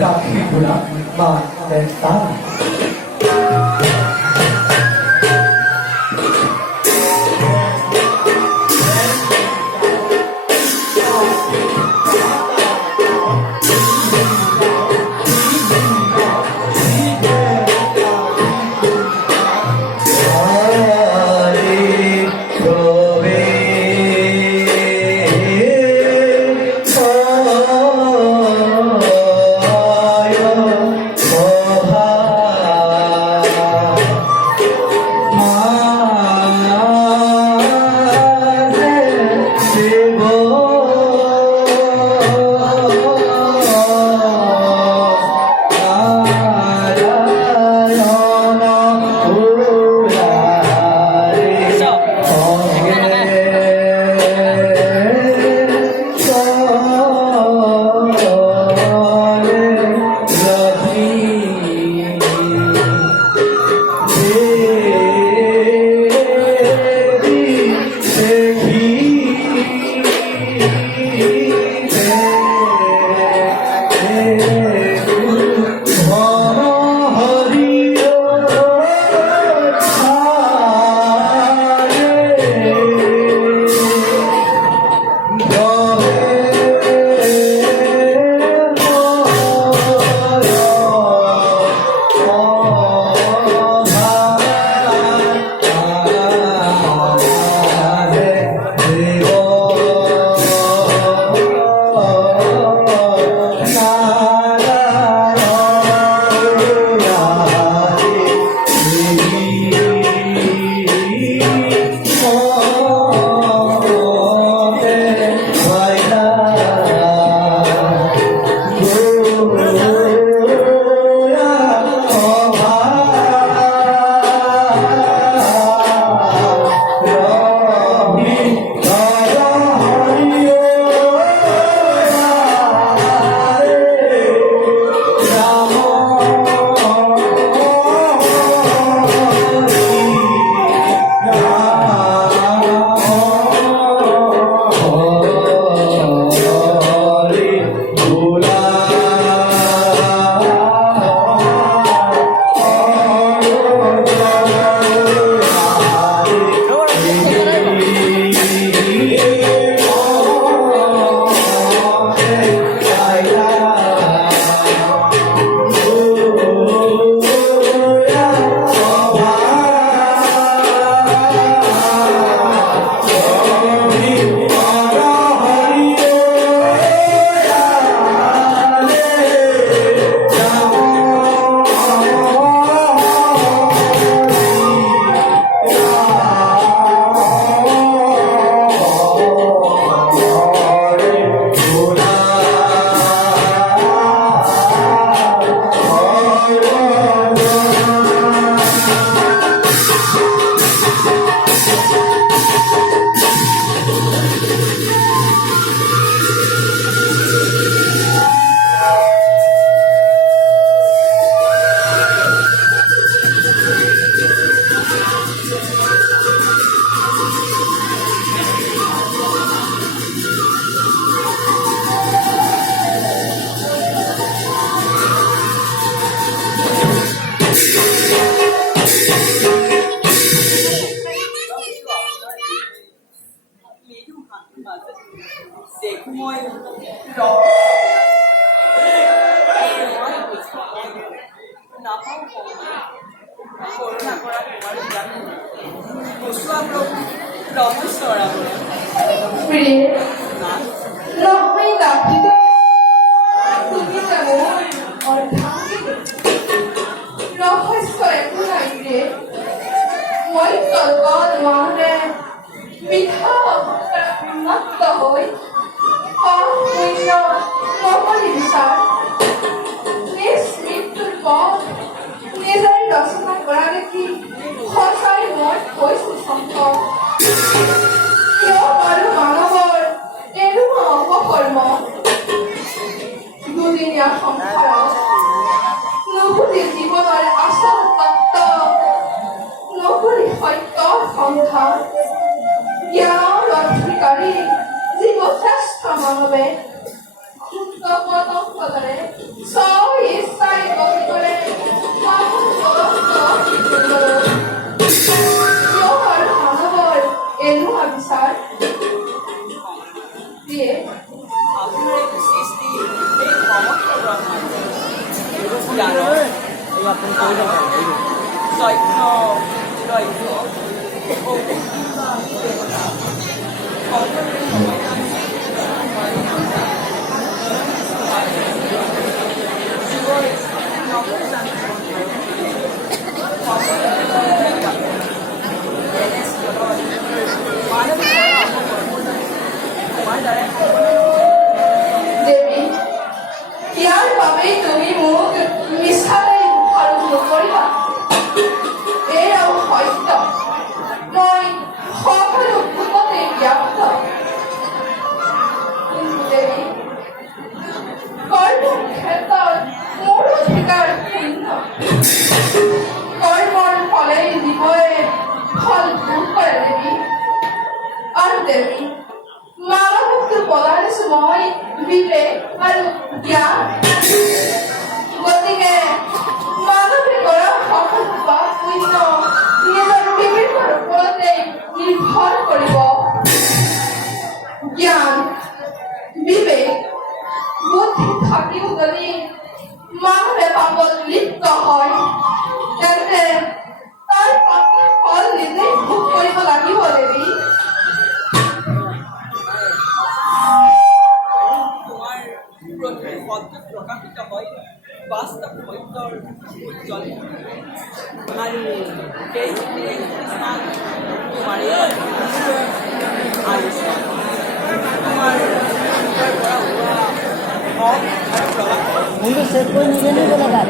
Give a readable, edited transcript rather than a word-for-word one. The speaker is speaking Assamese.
ৰাখি ঘোড়া মা তাৰা জগত মানুহে মিঠা উন্মত্ত হৈ অশূন্য নকৰি বিচাৰ নিজ মৃত্যুৰ পথ নিজে ৰচনা কৰা দেখি সঁচাই মই হৈছো সম্ভৱ কিয় বাৰু মানৱৰ এনেকুৱা অপকৰ্ম দুদিনীয়া সংসাৰত নুবুজি জীৱনৰ আচল তত্ত্ব নকৰি সত্যৰ সন্ধান জ্ঞানৰ অধিকাৰী জীৱ শ্ৰেষ্ঠ মানৱে পতংগৰে স্ব ইচ্ছাই গতি কৰে মানৱৰ এনেকুৱা বিচাৰ দিয়ে আপোনাৰ এই সৃষ্টি এই সমগ্ৰ ব্ৰহ্মাণ্ড জ্ঞানৰ তথ্য দ্ৰব্য দেৱতা সকলোৰে সমাধান জীৱই নকৰি জানো দেৱী ইয়াৰ বাবেই তুমি মোক মিছাৰে দোষাৰোপ নকৰিবা এয়াও সত্য মই সকলো ভূততে ব্যাপ্ত কিন্তু দেৱী কৰ্মৰ ক্ষেত্ৰত মোৰ অধিকাৰ শূন্য কৰ্মৰ ফলেই জীৱই ফল ভোগ কৰে দেৱী আৰু দেৱী মানৱত্ব বলাইছো মই বিবেক আৰু জ্ঞান গতিকে মানৱে কৰা সকলো পাপ পুণ্য নিজৰ বিবেকৰ ওপৰতে নিৰ্ভৰ কৰিব জ্ঞান বিবেক বুদ্ধি থাকিও যদি মানৱে পাপত লিপ্ত হয় তেন্তে তাৰ পাপৰ ফল নিজেই ভোগ কৰিব লাগিব দেৱী পথত প্ৰকাশিত হয় বাস্তৱ সত্যৰ উজ্জ্বলে আৰু সেইখিনি স্থান তোমাৰেই আৰু তোমাৰ পৰা হোৱা হক আৰু প্ৰভাৱ मुझे सेट कोई नहीं बोलेगा